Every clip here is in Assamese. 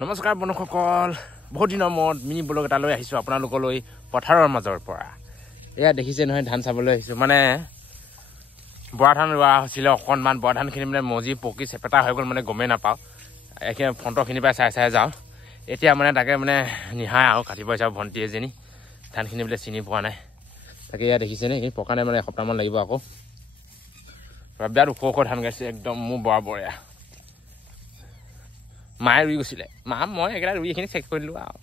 নমস্কাৰ বন্ধুসকল, বহুত দিনৰ মূৰত মিনি ব্লগ এটা লৈ আহিছোঁ আপোনালোকলৈ পথাৰৰ মাজৰ পৰা। এয়া দেখিছে নহয়, ধান চাবলৈ আহিছোঁ। মানে বৰা ধান ৰোৱা হৈছিলে অকণমান, বৰা ধানখিনি মানে মজি পকি চেপেটা হৈ গ'ল, মানে গমেই নাপাওঁ। এইখিনি ফ্ৰণ্টৰখিনিৰ পৰা চাই যাওঁ। এতিয়া মানে তাকে মানে নিহাই আৰু কাটিব চাওঁ ভণ্টি এজনী, ধানখিনি বোলে চিনি পোৱা নাই। তাকে এয়া দেখিছেনে, এইখিনি পকা নাই, মানে এসপ্তাহমান লাগিব আকৌ। বিৰাট ওখ ওখ ধান গাইছে একদম, মোৰ বৰা মায়ে ৰুই গৈছিলে, মই একেটা ৰুই এইখিনি চেক কৰি দিলোঁ আৰু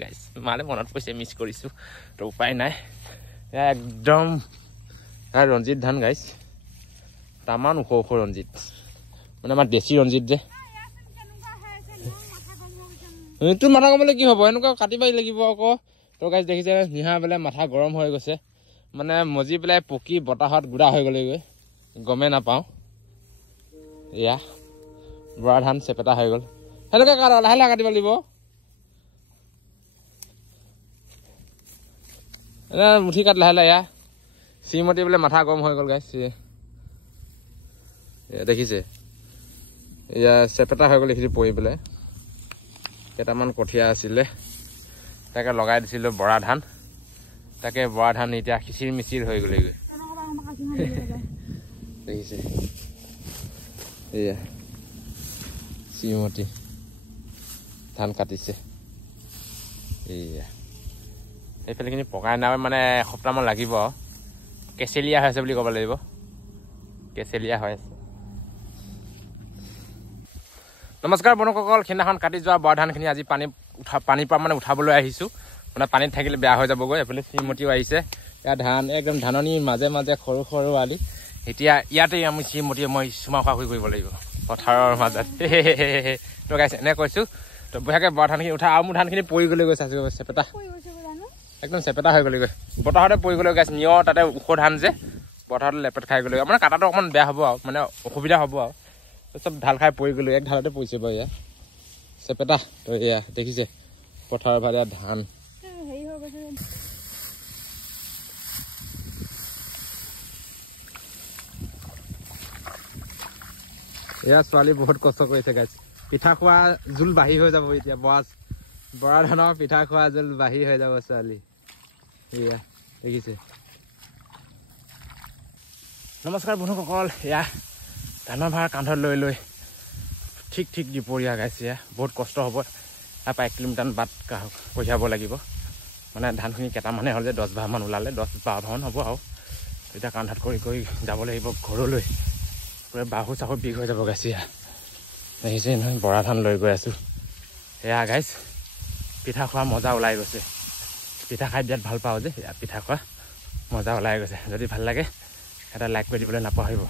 গাইছ। মালে মনত পৰিছে, মিছ কৰিছোঁ, তো উপায় নাই। এয়া একদম ৰঞ্জিত ধান গাইছ, তামান ওখ ওখ ৰঞ্জিত, মানে আমাৰ দেশী ৰঞ্জিত যে। তোৰ মাথা কমালে কি হ'ব, এনেকুৱা কাটিবই লাগিব আকৌ। তো গাইছ দেখিছে নিহা বোলে মাথা গৰম হৈ গৈছে, মানে মজি পেলাই পকি বতাহত গুড়া হৈ গ'লেগৈ, গমেই নাপাওঁ। এয়া বৰা ধান চেপেটা হৈ গ'ল, সেনেকৈ কাট, লাহে লাহে কাটিব লাগিব। এনে মুঠি কাট লাহে লাহে। এয়া শ্ৰীমতী বোলে মাথা গৰম হৈ গ'ল গাইছ, দেখিছে এয়া চেপেটা হৈ গ'ল এইখিনি পৰি পেলাই। কেইটামান কঠীয়া আছিলে তাকে লগাই দিছিলোঁ বৰা ধান, তাকে বৰা ধান এতিয়া খিচিৰ মিচিৰ হৈ গ'লেগৈ। দেখিছে এয়া শ্ৰীমতী ধান কাটিছে। এয়া এইফালেখিনি পকাই নাই, মানে এসপ্তাহমান লাগিব। কেচেলীয়া হৈ আছে বুলি ক'ব লাগিব, কেচেলীয়া হৈ আছে। নমস্কাৰ বন্ধুসকল, সেইদিনাখন কাটি যোৱা বৰা ধানখিনি আজি পানীৰ পৰা মানে উঠাবলৈ আহিছোঁ। মানে পানীত থাকিলে বেয়া হৈ যাবগৈ। এইফালে শ্ৰীমতীও আহিছে। ইয়াত ধান একদম ধাননিৰ মাজে মাজে সৰু সৰু আলি। এতিয়া ইয়াতেই আমি শ্ৰীমতীয়ে মই চুমা খোৱা কৰিব লাগিব পথাৰৰ মাজত। তো গাইছ এনে কৈছোঁ, তো বঢ়িয়াকৈ বৰা ধানখিনি উঠা, আৰু মোৰ ধানখিনি পৰি গ'লেগৈ, চাইছোঁ চেপেটা, একদম চেপেটা হৈ গ'লেগৈ, বতাহতে পৰি গ'লেগৈ গাইছ। নিয়ৰ তাতে ওখ ধান যে, বতাহতে লেপেট খাই গ'লেগৈ, মানে কাটাটো অকণমান বেয়া হ'ব আৰু, মানে অসুবিধা হ'ব আৰু। চব ঢাল খাই পৰি গ'লো, এক ঢালতে পৰিছে বাৰু এয়া চেপেটা। তো এয়া দেখিছে পথাৰৰ ফালে ধান। এয়া ছোৱালী বহুত কষ্ট কৰিছে গাইছ, পিঠা খোৱা জোল বাঢ়ি হৈ যাব এতিয়া। বৰা ধানৰ পিঠা খোৱা জোল বাঢ়ি হৈ যাব ছোৱালী। এয়া দেখিছে। নমস্কাৰ বন্ধুসকল, এয়া ধানৰ ভাৰ কান্ধত লৈ লৈ ঠিক দুপৰীয়া গাইছে। এয়া বহুত কষ্ট হ'ব, তাৰপৰা 1 কিলোমিটাৰ বাট কঢ়িয়াব লাগিব। মানে ধানখিনি কেইটামানে হ'ল যে 10 ভাৰমান ওলালে, 10-12 ভাৰমান হ'ব আৰু। এতিয়া কান্ধত কৰি যাব লাগিব ঘৰলৈ, পুৰা বাহু চাহু বিষ হৈ যাব গাইছে। এয়া দেখিছে নহয়, বৰা ধান লৈ গৈ আছোঁ। এয়া গাইছ পিঠা খোৱা মজা ওলাই গৈছে। পিঠা খাই বিৰাট ভাল পাওঁ যে, এয়া পিঠা খোৱা মজা ওলাই গৈছে। যদি ভাল লাগে এটা লাইক কৰি দিবলৈ নাপাহৰিব।